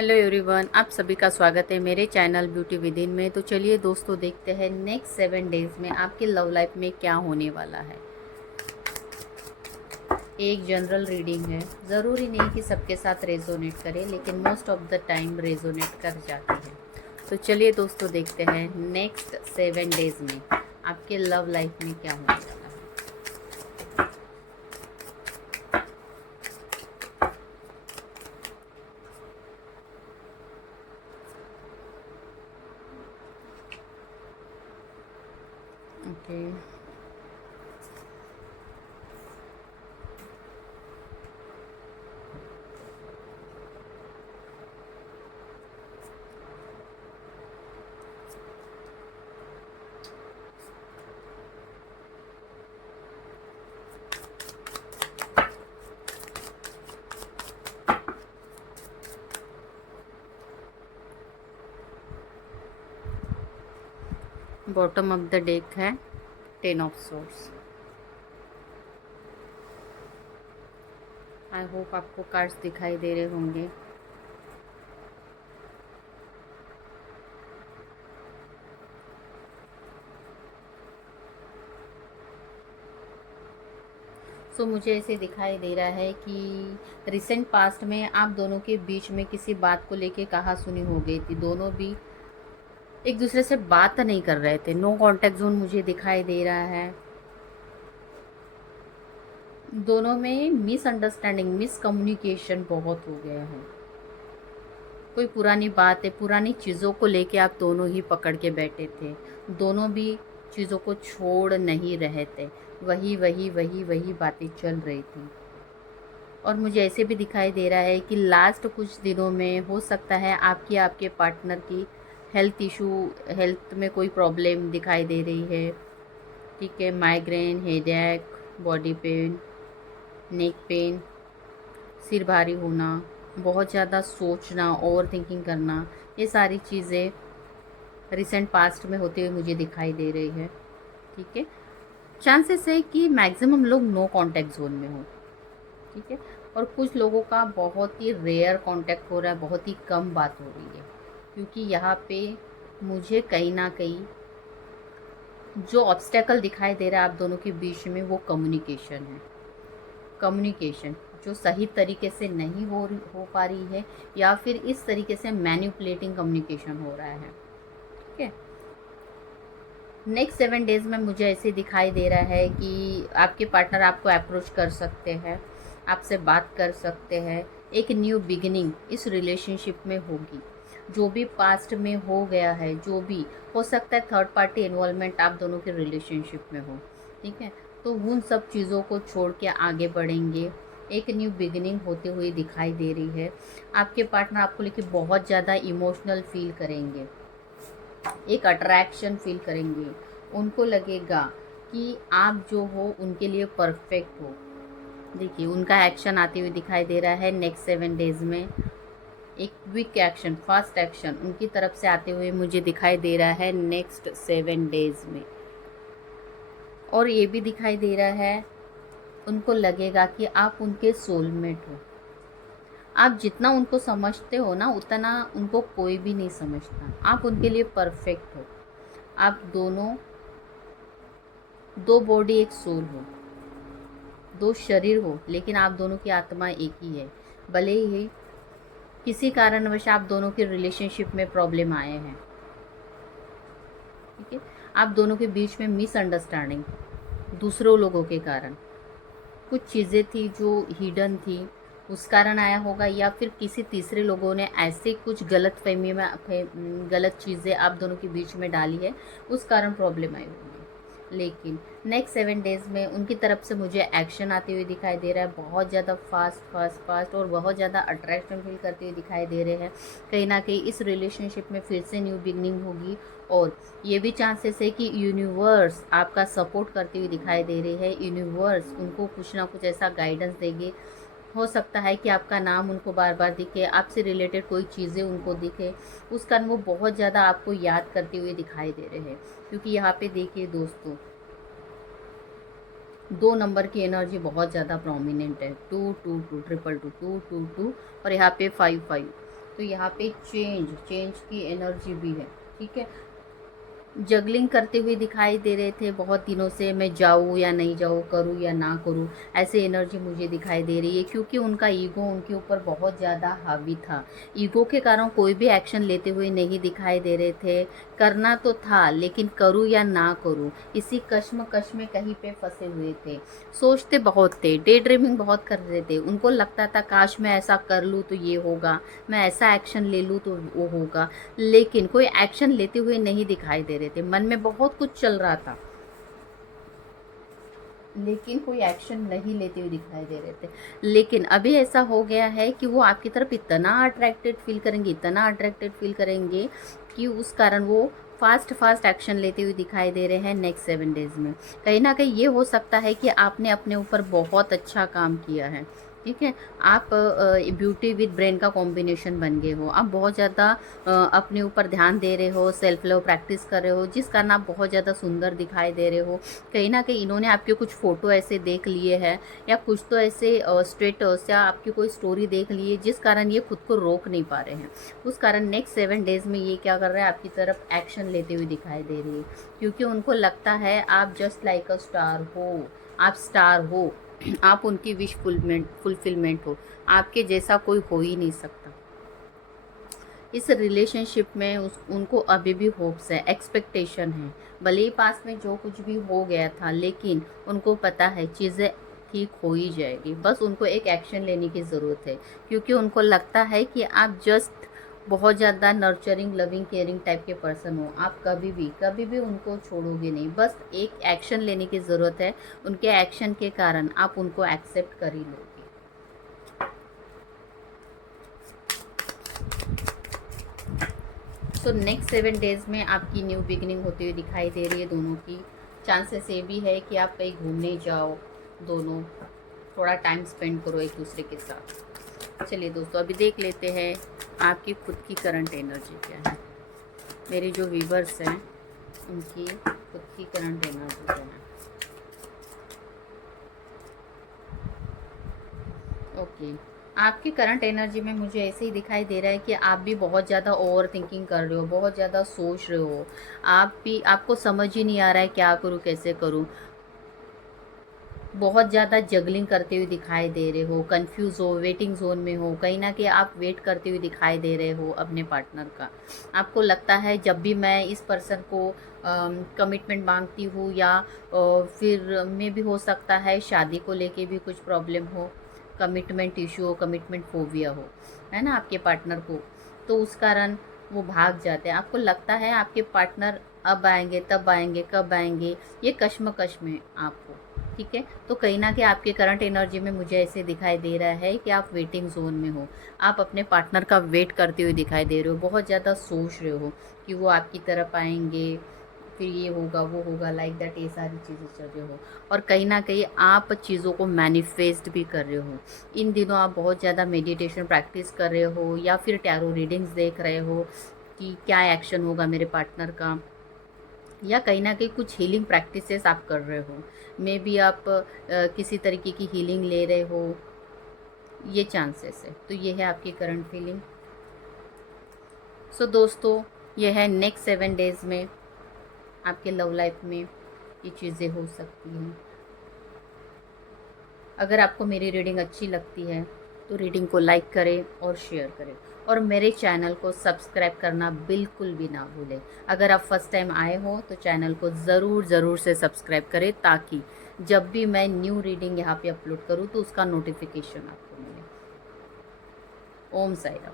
Hello everyone, आप सभी का स्वागत है मेरे चैनल ब्यूटी विदिन में। तो चलिए दोस्तों, देखते हैं नेक्स्ट 7 डेज़ में आपकी लव लाइफ में क्या होने वाला है। एक जनरल रीडिंग है, ज़रूरी नहीं कि सबके साथ रेजोनेट करे, लेकिन most of the time resonate कर जाती है। तो चलिए दोस्तों, देखते हैं नेक्स्ट 7 डेज़ में आपके लव लाइफ में क्या होने वाला है। Okay, bottom of the deck है 10 ऑफ सोर्ड्स। आई होप आपको कार्ड्स दिखाई दे रहे होंगे। सो मुझे ऐसे दिखाई दे रहा है कि रिसेंट पास्ट में आप दोनों के बीच में किसी बात को लेके कहा सुनी हो गई थी। दोनों भी एक दूसरे से बात नहीं कर रहे थे। नो कांटेक्ट जोन मुझे दिखाई दे रहा है। दोनों में मिसअंडरस्टैंडिंग, मिसकम्युनिकेशन बहुत हो गया है। कोई पुरानी बात है, पुरानी चीज़ों को लेके आप दोनों ही पकड़ के बैठे थे। दोनों भी चीज़ों को छोड़ नहीं रहे थे। वही वही वही वही बातें चल रही थी। और मुझे ऐसे भी दिखाई दे रहा है कि लास्ट कुछ दिनों में हो सकता है आपकी आपके पार्टनर की हेल्थ इशू, हेल्थ में कोई प्रॉब्लम दिखाई दे रही है। ठीक है, migraine, headache, body pain, neck pain, सिर भारी होना, बहुत ज़्यादा सोचना, ओवर थिंकिंग करना, ये सारी चीज़ें रिसेंट पास्ट में होते हुए मुझे दिखाई दे रही है। ठीक है, चांसेस है कि मैक्सिमम लोग नो कांटेक्ट जोन में हो। ठीक है, और कुछ लोगों का बहुत ही रेयर कांटेक्ट हो रहा है, बहुत ही कम बात हो रही है। क्योंकि यहाँ पे मुझे कहीं ना कहीं जो ऑब्स्टेकल दिखाई दे रहा है आप दोनों के बीच में, वो कम्युनिकेशन है। कम्युनिकेशन जो सही तरीके से नहीं हो पा रही है, या फिर इस तरीके से मैनिपुलेटिंग कम्युनिकेशन हो रहा है। ठीक है, नेक्स्ट 7 डेज़ में मुझे ऐसे दिखाई दे रहा है कि आपके पार्टनर आपको अप्रोच कर सकते हैं, आपसे बात कर सकते हैं। एक न्यू बिगिनिंग इस रिलेशनशिप में होगी। जो भी पास्ट में हो गया है, जो भी हो सकता है, थर्ड पार्टी इन्वॉल्वमेंट आप दोनों के रिलेशनशिप में हो। ठीक है, तो उन सब चीज़ों को छोड़ के आगे बढ़ेंगे। एक न्यू बिगिनिंग होते हुए दिखाई दे रही है। आपके पार्टनर आपको लेके बहुत ज़्यादा इमोशनल फील करेंगे, एक अट्रैक्शन फील करेंगे। उनको लगेगा कि आप जो हो उनके लिए परफेक्ट हो। देखिए, उनका एक्शन आते हुए दिखाई दे रहा है नेक्स्ट 7 डेज़ में। एक क्विक एक्शन, फास्ट एक्शन उनकी तरफ से आते हुए मुझे दिखाई दे रहा है नेक्स्ट 7 डेज़ में। और ये भी दिखाई दे रहा है, उनको लगेगा कि आप उनके सोलमेट हो। आप जितना उनको समझते हो ना, उतना उनको कोई भी नहीं समझता। आप उनके लिए परफेक्ट हो। आप दोनों, दो बॉडी एक सोल हो, दो शरीर हो, लेकिन आप दोनों की आत्मा एक ही है। भले ही किसी कारणवश आप दोनों के रिलेशनशिप में प्रॉब्लम आए हैं। ठीक है, आप दोनों के बीच में मिसअंडरस्टैंडिंग दूसरों लोगों के कारण, कुछ चीज़ें थी जो हिडन थी, उस कारण आया होगा, या फिर किसी तीसरे लोगों ने ऐसे कुछ गलत फहमी में गलत चीज़ें आप दोनों के बीच में डाली है, उस कारण प्रॉब्लम आई होगी। लेकिन नेक्स्ट 7 डेज़ में उनकी तरफ से मुझे एक्शन आते हुए दिखाई दे रहा है। बहुत ज़्यादा फास्ट और बहुत ज़्यादा अट्रैक्शन फील करते हुए दिखाई दे रहे हैं। कहीं ना कहीं इस रिलेशनशिप में फिर से न्यू बिगनिंग होगी। और ये भी चांसेस है कि यूनिवर्स आपका सपोर्ट करती हुई दिखाई दे रही है। यूनिवर्स उनको कुछ ना कुछ ऐसा गाइडेंस देगी। हो सकता है कि आपका नाम उनको बार बार दिखे, आपसे रिलेटेड कोई चीज़ें उनको दिखे, उस कारण वो बहुत ज़्यादा आपको याद करते हुए दिखाई दे रहे हैं। क्योंकि यहाँ पे देखिए दोस्तों, 2 नंबर की एनर्जी बहुत ज़्यादा प्रोमिनेंट है। 2 2 2 2 2 2 2 2 और यहाँ पे 5 5। तो यहाँ पे चेंज की एनर्जी भी है, ठीक है। जगलिंग करते हुए दिखाई दे रहे थे बहुत दिनों से, मैं जाऊँ या नहीं जाऊँ, करूँ या ना करूँ, ऐसे एनर्जी मुझे दिखाई दे रही है, क्योंकि उनका ईगो उनके ऊपर बहुत ज़्यादा हावी था। ईगो के कारण कोई भी एक्शन लेते हुए नहीं दिखाई दे रहे थे। करना तो था, लेकिन करूँ या ना करूँ, इसी कश्मकश में कहीं पे फंसे हुए थे। सोचते बहुत थे, डे ड्रीमिंग बहुत कर रहे थे। उनको लगता था काश मैं ऐसा कर लूँ तो ये होगा, मैं ऐसा एक्शन ले लूँ तो वो होगा, लेकिन कोई एक्शन लेते हुए नहीं दिखाई दे रहे थे। मन में बहुत कुछ चल रहा था, लेकिन कोई एक्शन नहीं लेते हुए दिखाई दे रहे थे। लेकिन अभी ऐसा हो गया है कि वो आपकी तरफ इतना अट्रैक्टेड फील करेंगे, इतना अट्रैक्टेड फील करेंगे कि उस कारण वो फास्ट एक्शन लेते हुए दिखाई दे रहे हैं नेक्स्ट 7 डेज़ में। कहीं ना कहीं ये हो सकता है कि आपने अपने ऊपर बहुत अच्छा काम किया है, ठीक है। आप ब्यूटी विद ब्रेन का कॉम्बिनेशन बन गए हो। आप बहुत ज़्यादा अपने ऊपर ध्यान दे रहे हो, सेल्फ लव प्रैक्टिस कर रहे हो, जिस कारण आप बहुत ज़्यादा सुंदर दिखाई दे रहे हो। कहीं ना कहीं इन्होंने आपके कुछ फ़ोटो ऐसे देख लिए हैं, या कुछ तो ऐसे स्टेटस या आपकी कोई स्टोरी देख ली है, जिस कारण ये खुद को रोक नहीं पा रहे हैं। उस कारण नेक्स्ट 7 डेज़ में ये क्या कर रहे हैं, आपकी तरफ एक्शन लेते हुए दिखाई दे रही है, क्योंकि उनको लगता है आप जस्ट लाइक अ स्टार हो, आप स्टार हो, आप उनकी विश फुलफिलमेंट हो, आपके जैसा कोई हो ही नहीं सकता। इस रिलेशनशिप में उनको अभी भी होप्स है, एक्सपेक्टेशन है। भले ही पास में जो कुछ भी हो गया था, लेकिन उनको पता है चीज़ें ठीक हो ही जाएगी। बस उनको एक एक्शन लेने की ज़रूरत है, क्योंकि उनको लगता है कि आप जस्ट बहुत ज़्यादा नर्चरिंग, लविंग, केयरिंग टाइप के पर्सन हो। आप कभी भी उनको छोड़ोगे नहीं, बस एक एक्शन लेने की ज़रूरत है। उनके एक्शन के कारण आप उनको एक्सेप्ट कर ही लोगे। सो नेक्स्ट 7 डेज़ में आपकी न्यू बिगिनिंग होती हुई दिखाई दे रही है दोनों की। चांसेस ये भी है कि आप कहीं घूमने जाओ, दोनों थोड़ा टाइम स्पेंड करो एक दूसरे के साथ। चलिए दोस्तों, अभी देख लेते हैं आपकी खुद की करंट एनर्जी क्या है। मेरे जो व्यूवर्स हैं उनकी खुद की करंट एनर्जी क्या है। ओके, आपकी करंट एनर्जी में मुझे ऐसे ही दिखाई दे रहा है कि आप भी बहुत ज़्यादा ओवर थिंकिंग कर रहे हो, बहुत ज़्यादा सोच रहे हो। आप भी, आपको समझ ही नहीं आ रहा है क्या करूँ, कैसे करूँ। बहुत ज़्यादा जगलिंग करते हुए दिखाई दे रहे हो, कंफ्यूज हो, वेटिंग जोन में हो। कहीं ना कहीं आप वेट करते हुए दिखाई दे रहे हो अपने पार्टनर का। आपको लगता है जब भी मैं इस पर्सन को कमिटमेंट मांगती हूँ, या फिर में भी हो सकता है शादी को लेके भी कुछ प्रॉब्लम हो, कमिटमेंट इशू हो, कमिटमेंट फोबिया हो, है ना आपके पार्टनर को, तो उस कारण वो भाग जाते हैं। आपको लगता है आपके पार्टनर अब आएंगे, तब आएंगे, कब आएंगे, ये कश्मकश में आपको, ठीक है। तो कहीं ना कहीं आपके करंट एनर्जी में मुझे ऐसे दिखाई दे रहा है कि आप वेटिंग जोन में हो। आप अपने पार्टनर का वेट करते हुए दिखाई दे रहे हो, बहुत ज़्यादा सोच रहे हो कि वो आपकी तरफ आएंगे, फिर ये होगा, वो होगा, लाइक दैट, ये सारी चीज़ें चल रहे हो। और कहीं ना कहीं आप चीज़ों को मैनिफेस्ट भी कर रहे हो। इन दिनों आप बहुत ज़्यादा मेडिटेशन प्रैक्टिस कर रहे हो, या फिर टैरो रीडिंग्स देख रहे हो कि क्या एक्शन होगा मेरे पार्टनर का, या कहीं ना कहीं कुछ हीलिंग प्रैक्टिसेस आप कर रहे हो। मे बी आप किसी तरीके की हीलिंग ले रहे हो, ये चांसेस है। तो ये है आपकी करंट फीलिंग। सो दोस्तों, ये है नेक्स्ट 7 डेज़ में आपके लव लाइफ में ये चीज़ें हो सकती हैं। अगर आपको मेरी रीडिंग अच्छी लगती है तो रीडिंग को लाइक करें और शेयर करें, और मेरे चैनल को सब्सक्राइब करना बिल्कुल भी ना भूलें। अगर आप फर्स्ट टाइम आए हो तो चैनल को ज़रूर से सब्सक्राइब करें, ताकि जब भी मैं न्यू रीडिंग यहाँ पे अपलोड करूँ तो उसका नोटिफिकेशन आपको मिले। ओम साई राम।